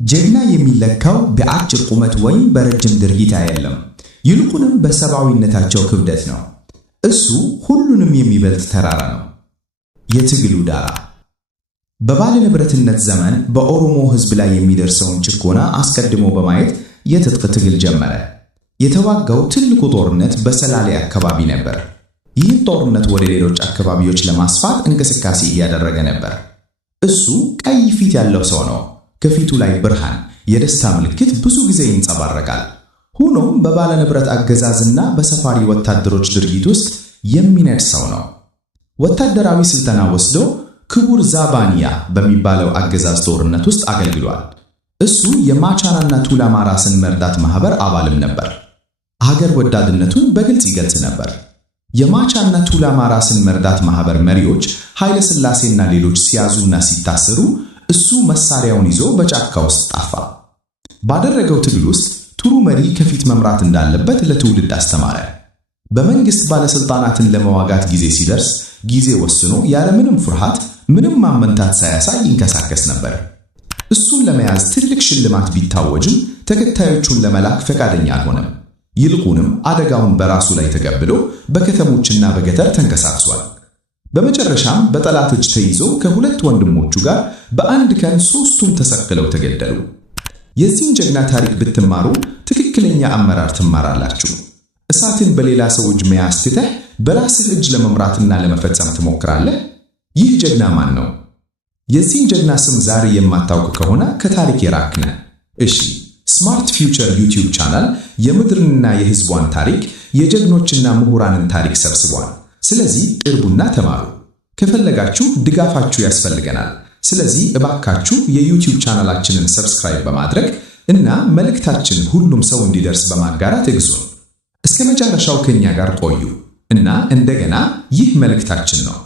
ጀግና የሚለካው በአጭር ቁመት ወይም በረጅም ድርጊት አይደለም፣ ይልቁንም በሰብአዊነታቸው ክብደት ነው። እሱ ሁሉንም የሚበልጥ ተራራ ነው። የትግሉ ዳራ በባለ ንብረትነት ዘመን በኦሮሞ ሕዝብ ላይ የሚደርሰውን ጭቆና አስቀድሞ በማየት የትጥቅ ትግል ጀመረ። የተዋጋው ትልቁ ጦርነት በሰላሌ አካባቢ ነበር። ይህን ጦርነት ወደ ሌሎች አካባቢዎች ለማስፋት እንቅስቃሴ እያደረገ ነበር። እሱ ቀይ ፊት ያለው ሰው ነው። ከፊቱ ላይ ብርሃን፣ የደስታ ምልክት ብዙ ጊዜ ይንጸባረቃል። ሆኖም በባለ ንብረት አገዛዝና በሰፋሪ ወታደሮች ድርጊት ውስጥ የሚነድሰው ነው። ወታደራዊ ስልጠና ወስዶ ክቡር ዛባንያ በሚባለው አገዛዝ ጦርነት ውስጥ አገልግሏል። እሱ የማቻራና ቱለማ ራስን መርዳት ማህበር አባልም ነበር። ሀገር ወዳድነቱን በግልጽ ይገልጽ ነበር። የማቻና ቱለማ ራስን መርዳት ማህበር መሪዎች ኃይለ ሥላሴና ሌሎች ሲያዙና ሲታሰሩ እሱ መሳሪያውን ይዞ በጫካ ውስጥ ጠፋ። ባደረገው ትግል ውስጥ ጥሩ መሪ ከፊት መምራት እንዳለበት ለትውልድ አስተማረ። በመንግስት ባለስልጣናትን ለመዋጋት ጊዜ ሲደርስ ጊዜ ወስኖ ያለምንም ፍርሃት ምንም ማመንታት ሳያሳይ ይንቀሳቀስ ነበር። እሱን ለመያዝ ትልቅ ሽልማት ቢታወጅም ተከታዮቹን ለመላክ ፈቃደኛ አልሆነም። ይልቁንም አደጋውን በራሱ ላይ ተቀብሎ በከተሞችና በገጠር ተንቀሳቅሷል። በመጨረሻም በጠላት እጅ ተይዞ ከሁለት ወንድሞቹ ጋር በአንድ ቀን ሦስቱም ተሰቅለው ተገደሉ። የዚህን ጀግና ታሪክ ብትማሩ ትክክለኛ አመራር ትማራላችሁ። እሳትን በሌላ ሰው እጅ መያዝ ትተህ በራስህ እጅ ለመምራትና ለመፈጸም ትሞክራለህ። ይህ ጀግና ማን ነው? የዚህን ጀግና ስም ዛሬ የማታውቅ ከሆነ ከታሪክ የራቅህ ነህ። እሺ፣ ስማርት ፊውቸር ዩቲዩብ ቻናል የምድርንና የሕዝቧን ታሪክ፣ የጀግኖችና ምሁራንን ታሪክ ሰብስቧል። ስለዚህ ቅርቡና ተማሩ። ከፈለጋችሁ ድጋፋችሁ ያስፈልገናል። ስለዚህ እባካችሁ የዩቲዩብ ቻናላችንን ሰብስክራይብ በማድረግ እና መልእክታችን ሁሉም ሰው እንዲደርስ በማጋራት እግዙን። እስከ መጨረሻው ከኛ ጋር ቆዩ እና እንደገና ይህ መልእክታችን ነው።